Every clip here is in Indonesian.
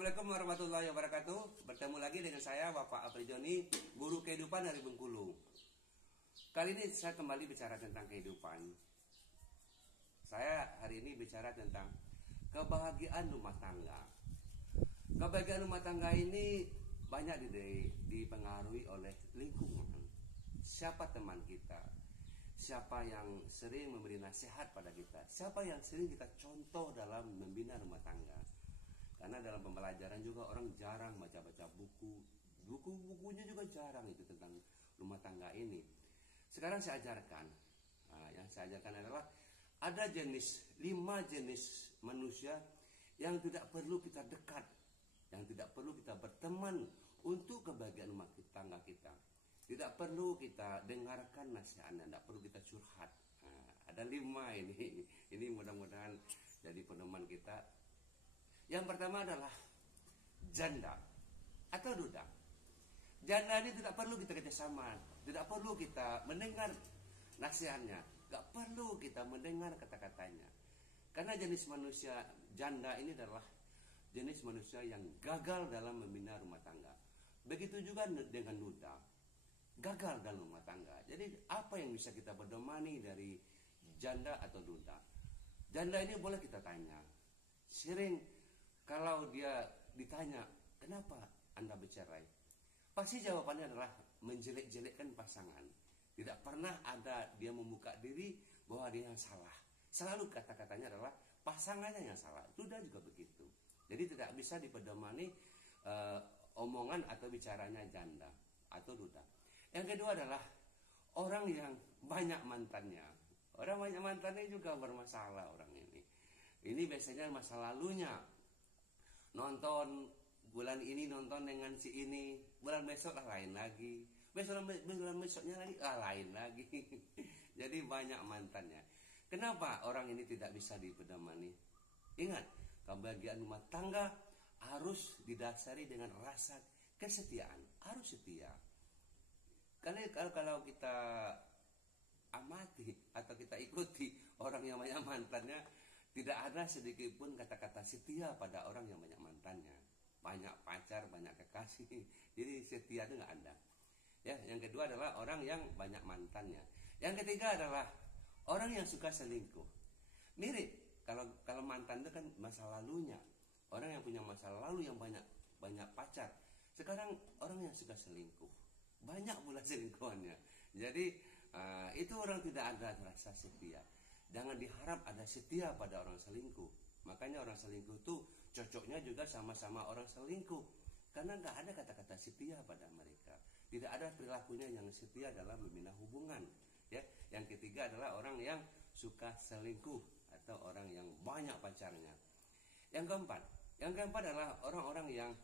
Assalamualaikum warahmatullahi wabarakatuh. Bertemu lagi dengan saya Bapak Apri Joni, guru kehidupan dari Bengkulu. Kali ini saya kembali bicara tentang kehidupan. Saya hari ini bicara tentang kebahagiaan rumah tangga. Kebahagiaan rumah tangga ini banyak dipengaruhi oleh lingkungan. Siapa teman kita? Siapa yang sering memberi nasihat pada kita? Siapa yang sering kita contoh dalam membina rumah tangga? Karena dalam pembelajaran juga orang jarang baca-baca buku. Buku-bukunya juga jarang itu tentang rumah tangga ini. Sekarang saya ajarkan. Yang saya ajarkan adalah ada 5 jenis manusia yang tidak perlu kita dekat, yang tidak perlu kita berteman untuk kebahagiaan rumah tangga kita. Tidak perlu kita dengarkan nasihatnya, tidak perlu kita curhat. Ada 5 ini. Ini mudah-mudahan jadi pedoman kita. Yang pertama adalah janda atau duda. Janda ini tidak perlu kita kerjasama, tidak perlu kita mendengar nasihatnya, tidak perlu kita mendengar kata-katanya. Karena jenis manusia janda ini adalah jenis manusia yang gagal dalam membina rumah tangga. Begitu juga dengan duda, gagal dalam rumah tangga. Jadi apa yang bisa kita pedomani dari janda atau duda? Janda ini boleh kita tanya. Sering kalau dia ditanya, kenapa Anda bercerai? Pasti jawabannya adalah menjelek-jelekkan pasangan. Tidak pernah ada dia membuka diri bahwa dia yang salah. Selalu kata-katanya adalah pasangannya yang salah. Duda juga begitu. Jadi tidak bisa dipedomani omongan atau bicaranya janda atau duda. Yang kedua adalah orang yang banyak mantannya. Orang banyak mantannya juga bermasalah orang ini. Ini biasanya masa lalunya. Nonton bulan ini nonton dengan si ini, bulan besok lain lagi, bulan besoknya lagi lain lagi. Jadi banyak mantannya. Kenapa orang ini tidak bisa dipedomani? Ingat, kebahagiaan rumah tangga harus didasari dengan rasa kesetiaan, harus setia. Karena kalau kita amati atau kita ikuti orang yang banyak mantannya, tidak ada sedikit pun kata-kata setia pada orang yang banyak mantannya. Banyak pacar, banyak kekasih. Jadi setia itu nggak ada. Ya, yang kedua adalah orang yang banyak mantannya. Yang ketiga adalah orang yang suka selingkuh. Mirip kalau mantan itu kan masa lalunya. Orang yang punya masa lalu yang banyak pacar. Sekarang orang yang suka selingkuh. Banyak pula selingkuhannya. Jadi itu orang tidak ada rasa setia. Jangan diharap ada setia pada orang selingkuh. Makanya orang selingkuh itu cocoknya juga sama-sama orang selingkuh. Karena nggak ada kata-kata setia pada mereka. Tidak ada perilakunya yang setia dalam membina hubungan. Ya, yang ketiga adalah orang yang suka selingkuh atau orang yang banyak pacarnya. Yang keempat adalah orang-orang yang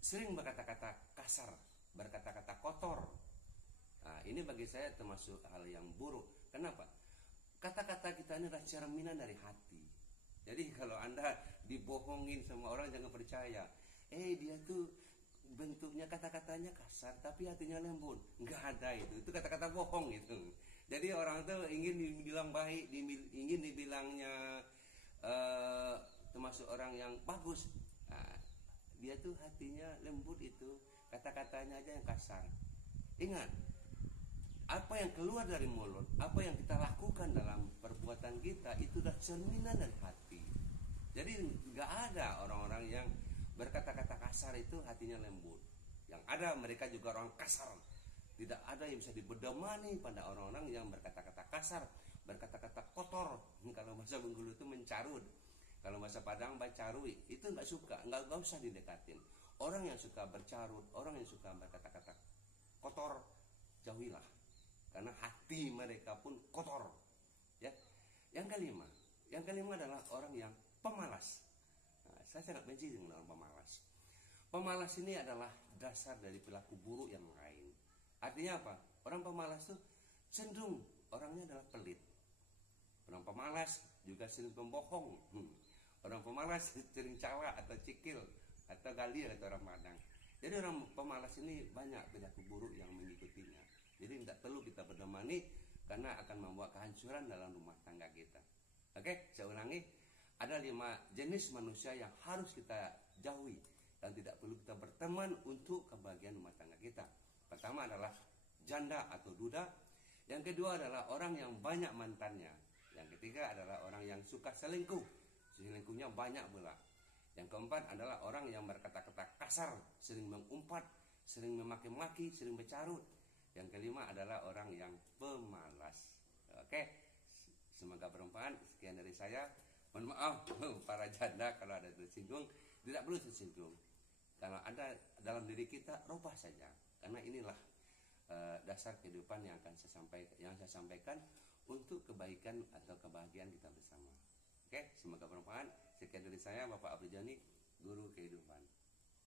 sering berkata-kata kasar, berkata-kata kotor. Nah, ini bagi saya termasuk hal yang buruk. Kenapa? Kata-kata kita ini adalah cerminan dari hati. Jadi kalau Anda dibohongin sama orang, jangan percaya. Dia tuh bentuknya kata-katanya kasar tapi hatinya lembut. Enggak ada itu. Itu kata-kata bohong itu. Jadi orang tuh ingin dibilang baik, ingin dibilangnya termasuk orang yang bagus. Nah, dia tuh hatinya lembut itu. Kata-katanya aja yang kasar. Ingat, apa yang keluar dari mulut, apa yang kita lakukan dalam perbuatan kita, itu adalah cerminan dari hati. Jadi nggak ada orang-orang yang berkata-kata kasar itu hatinya lembut. Yang ada mereka juga orang kasar. Tidak ada yang bisa dipedomani pada orang-orang yang berkata-kata kasar, berkata-kata kotor. Kalau bahasa Bengkulu itu mencarut. Kalau bahasa Padang bacarui, itu nggak suka, nggak usah didekatin. Orang yang suka bercarut, orang yang suka berkata-kata kotor, jauhilah. Karena hati mereka pun kotor. Ya. Yang kelima adalah orang yang pemalas. Nah, saya sangat benci dengan orang pemalas. Pemalas ini adalah dasar dari perilaku buruk yang lain. Artinya apa? Orang pemalas itu cenderung orangnya adalah pelit. Orang pemalas juga sering pembohong. Orang pemalas sering cala atau cikil atau gali atau orang Padang. Jadi orang pemalas ini banyak perilaku buruk yang mengikutinya. Jadi tidak perlu kita pedomani karena akan membawa kehancuran dalam rumah tangga kita. Oke, saya ulangi. Ada 5 jenis manusia yang harus kita jauhi. dan tidak perlu kita berteman untuk kebahagiaan rumah tangga kita. Pertama adalah janda atau duda. Yang kedua adalah orang yang banyak mantannya. Yang ketiga adalah orang yang suka selingkuh. Selingkuhnya banyak pula. Yang keempat adalah orang yang berkata-kata kasar, sering mengumpat, sering memaki-maki, sering bercarut. Yang kelima adalah orang yang pemalas. Oke, semoga bermanfaat. Sekian dari saya. Mohon maaf para janda kalau ada tersinggung, tidak perlu tersinggung. Kalau ada dalam diri kita, rubah saja. Karena inilah dasar kehidupan yang saya sampaikan untuk kebaikan atau kebahagiaan kita bersama. Oke, semoga bermanfaat. Sekian dari saya, Bapak Abdul Jani, Guru Kehidupan.